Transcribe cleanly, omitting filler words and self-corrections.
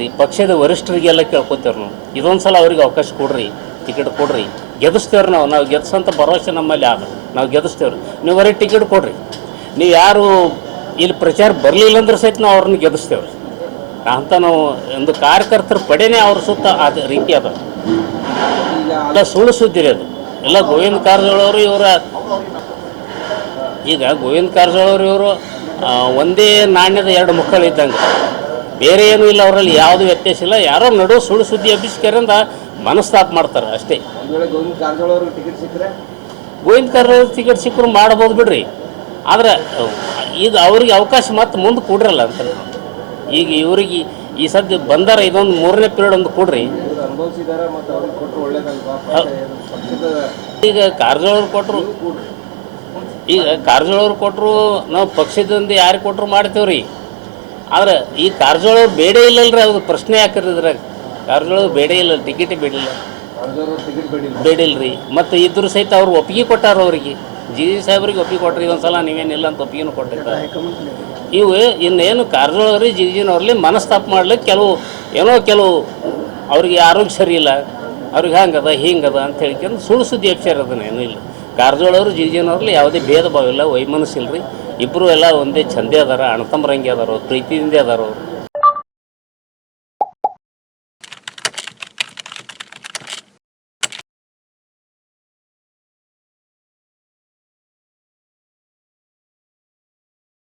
ರೀ ಪಕ್ಷದ ವರಿಷ್ಠರಿಗೆಲ್ಲ ಕೇಳ್ಕೊತೇವ್ರಿ ನಾವು, ಇದೊಂದು ಸಲ ಅವ್ರಿಗೆ ಅವಕಾಶ ಕೊಡ್ರಿ, ಟಿಕೆಟ್ ಕೊಡ್ರಿ, ಗೆಲ್ಲಿಸ್ತೇವ್ರಿ ನಾವು ಗೆದ್ಸಂತ ಭರವಸೆ ನಮ್ಮಲ್ಲಿ ಆದ, ನಾವು ಗೆಲ್ಲಿಸ್ತೇವ್ರಿ, ನೀವು ಬರೀ ಟಿಕೆಟ್ ಕೊಡ್ರಿ, ನೀವು ಯಾರು ಇಲ್ಲಿ ಪ್ರಚಾರ ಬರಲಿಲ್ಲ ಅಂದ್ರೆ ಸಹಿತ ನಾವು ಅವ್ರನ್ನ ಗೆಲ್ಲಿಸ್ತೇವ್ರಿ ಅಂತ ನಾವು ಒಂದು ಕಾರ್ಯಕರ್ತರ ಪಡೆನೇ ಅವ್ರ ಸುತ್ತ ಅದು ರೀತಿ ಅದ. ಎಲ್ಲ ಸುಳ್ಳು ಸುದ್ದಿ ರೀ ಅದು ಎಲ್ಲ. ಗೋವಿಂದ ಕಾರಜೋಳ ಅವರು ಈಗ ಗೋವಿಂದ ಕಾರಜೋಳ ಇವರು ಒಂದೇ ನಾಣ್ಯದ ಎರಡು ಮುಖಗಳು ಇದ್ದಂಗೆ, ಬೇರೆ ಏನೂ ಇಲ್ಲ, ಅವರಲ್ಲಿ ಯಾವುದು ವ್ಯತ್ಯಾಸ ಇಲ್ಲ. ಯಾರೋ ನಡುವೆ ಸುಳ್ಳು ಸುದ್ದಿ ಹಬ್ಬಿಸ್ಕರಿಂದ ಮನಸ್ತಾಪ ಮಾಡ್ತಾರೆ ಅಷ್ಟೇ. ಗೋವಿಂದ ಕಾರಜೋಳ ಅವ್ರಿಗೆ ಟಿಕೆಟ್ ಸಿಕ್ಕರೆ, ಗೋವಿಂದ ಕಾರಜೋಳ ಟಿಕೆಟ್ ಸಿಕ್ಕರು ಮಾಡ್ಬೋದು ಬಿಡ್ರಿ, ಆದ್ರೆ ಈಗ ಅವ್ರಿಗೆ ಅವಕಾಶ ಮತ್ತೆ ಮುಂದೆ ಕೊಡ್ರಲ್ಲ ಅಂತ. ಈಗ ಇವ್ರಿಗೆ ಈ ಸದ್ಯ ಬಂದಾರ, ಇದೊಂದು 3ನೇ ಪೀರಿಯಡ್ ಒಂದು ಕೊಡ್ರಿ. ಅನುಭವಿಸಿದಾರೆ ಮತ್ತು ಅವ್ರಿಗೆ ಕೊಟ್ಟರು ಒಳ್ಳೇದಲ್ವಾ? ಈಗ ಕಾರಜೋಳ ಕೊಟ್ಟರು, ಈಗ ಕಾರಜೋಳ ಕೊಟ್ಟರು, ನಾವು ಪಕ್ಷದಿಂದ ಯಾರಿಗೆ ಕೊಟ್ಟರು ಮಾಡ್ತೇವ್ರಿ. ಆದ್ರೆ ಈ ಕಾರಜೋಳ ಬೇಡ ಇಲ್ಲಲ್ರಿ, ಅದು ಪ್ರಶ್ನೆ ಯಾಕಿರಿದ್ರಾಗ ಕಾರಜೋಳ ಬೇಡ ಇಲ್ಲ, ಟಿಕೆಟೇ ಬೇಡಿಲ್ಲ, ಬೇಡಿಲ್ರಿ. ಮತ್ತು ಇದ್ರ ಸಹಿತ ಅವ್ರು ಒಪ್ಪಿಗೆ ಕೊಟ್ಟಾರ, ಅವ್ರಿಗೆ ಜಿ ಸಾಹೇಬ್ರಿಗೆ ಒಪ್ಪಿಗೆ ಕೊಟ್ರಿ, ಇದೊಂದು ಸಲ ನೀವೇನಿಲ್ಲ ಅಂತ ಒಪ್ಪಿಗೆನೂ ಕೊಟ್ಟಿರ್ತಾರೆ. ಇವು ಇನ್ನೇನು ಕಾರಜೋಳ ಅವ್ರಿಗೆ ಜಿಜಿನವ್ರಲ್ಲಿ ಮನಸ್ತಾಪ ಮಾಡ್ಲಿಕ್ಕೆ ಕೆಲವು ಅವ್ರಿಗೆ ಆರೋಗ್ಯ ಸರಿ ಇಲ್ಲ, ಅವ್ರಿಗೆ ಹಂಗದ ಹಿಂಗದ ಅಂತ ಹೇಳ್ಕೊಂಡು ಸುಳ್ಳು ಸುದ್ದಿ ಎಪ್ಸ್ಯಾರ, ಅದನ್ನೇನೂ ಇಲ್ಲ. ಕಾರಜೋಳ ಅವರು ಜಿಜಿನವ್ರಲ್ಲಿ ಯಾವುದೇ ಭೇದ ಭಾವ ಇಲ್ಲ, ವೈಮನಸ್ಸಿಲ್ಲ ರೀ. ಇಬ್ಬರು ಎಲ್ಲ ಒಂದೇ ಚಂದೇ ಅದಾರ, ಅಣ್ಣತಮ್ಮರಂಗೆ ಅದಾರ, ಪ್ರೀತಿಯಿಂದ ಅದಾರ ಅವರು.